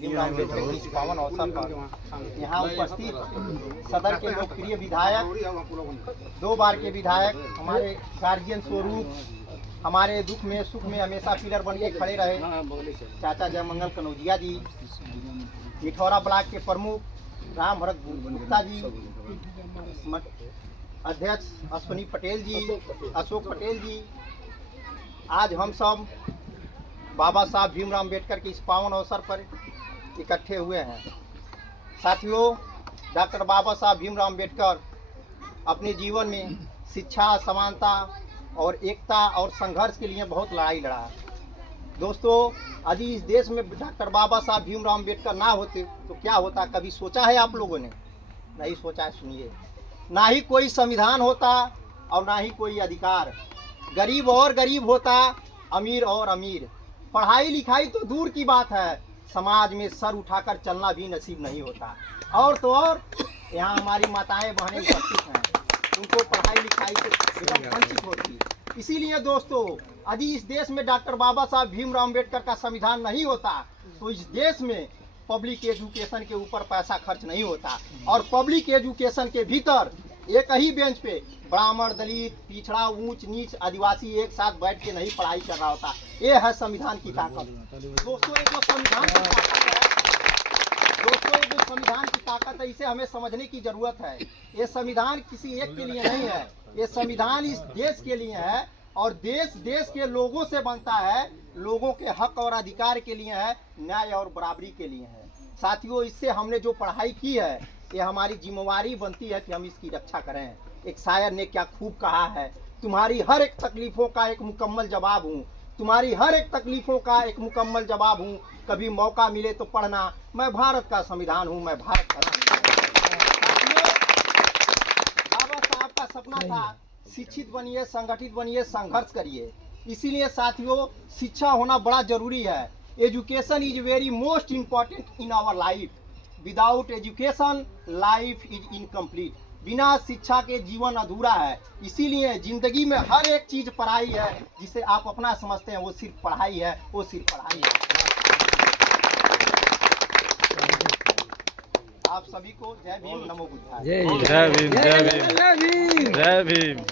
भीमराव अम्बेडकर के इस पावन अवसर पर यहाँ उपस्थित सदर के लोकप्रिय विधायक, 2 बार के विधायक, हमारे गार्जियन स्वरूप, हमारे दुख में सुख में हमेशा पिलर बन के खड़े रहे चाचा जयमंगल कनौजिया जी, मिठौरा ब्लॉक के प्रमुख राम भरत गुप्ता जी, अध्यक्ष अश्विनी पटेल जी, अशोक पटेल जी, आज हम सब बाबा साहब भीमराव अम्बेडकर के इस पावन अवसर पर इकट्ठे हुए हैं। साथियों, डॉक्टर बाबा साहब भीमराव अम्बेडकर अपने जीवन में शिक्षा, समानता और एकता और संघर्ष के लिए बहुत लड़ाई लड़ा। दोस्तों, यदि इस देश में डॉक्टर बाबा साहब भीमराव अम्बेडकर ना होते तो क्या होता, कभी सोचा है आप लोगों ने? नहीं सोचा है। सुनिए, ना ही कोई संविधान होता और ना ही कोई अधिकार, गरीब और गरीब होता, अमीर और अमीर, पढ़ाई लिखाई तो दूर की बात है, समाज में सर उठाकर चलना भी नसीब नहीं होता। और तो और यहाँ हमारी माताएं बहनें उपस्थित हैं, उनको पढ़ाई लिखाई से एकदम वंचित होती। इसीलिए दोस्तों, यदि इस देश में डॉक्टर बाबा साहब भीमराव अम्बेडकर का संविधान नहीं होता तो इस देश में पब्लिक एजुकेशन के ऊपर पैसा खर्च नहीं होता, और पब्लिक एजुकेशन के भीतर एक ही बेंच पे ब्राह्मण, दलित, पिछड़ा, ऊंच नीच, आदिवासी एक साथ बैठ के नहीं पढ़ाई कर रहा होता। ये है संविधान की ताकत। दोस्तों, ये जो संविधान की ताकत है, दोस्तों ये जो संविधान की ताकत है, इसे हमें समझने की जरूरत है। ये संविधान किसी एक के लिए नहीं है, ये संविधान इस देश के लिए है, और देश के लोगों से बनता है, लोगों के हक और अधिकार के लिए है, न्याय और बराबरी के लिए है। साथियों, इससे हमने जो पढ़ाई की है, ये हमारी जिम्मेवारी बनती है कि हम इसकी रक्षा करें। एक शायर ने क्या खूब कहा है, तुम्हारी हर एक तकलीफों का एक मुकम्मल जवाब हूँ, तुम्हारी हर एक तकलीफों का एक मुकम्मल जवाब हूँ, कभी मौका मिले तो पढ़ना, मैं भारत का संविधान हूँ, मैं भारत का। बाबा साहब का सपना था, शिक्षित बनिए, संगठित बनिए, संघर्ष करिए। इसीलिए साथियों, शिक्षा होना बड़ा जरूरी है। Education is very most important in our life. Without education life is incomplete. बिना शिक्षा के जीवन अधूरा है। इसीलिए जिंदगी में हर एक चीज पढ़ाई है, जिसे आप अपना समझते हैं वो सिर्फ पढ़ाई है, वो सिर्फ पढ़ाई है। आप सभी को जय भीम, नमो बुद्धाय। जय भीम, जय भीम, जय भीम।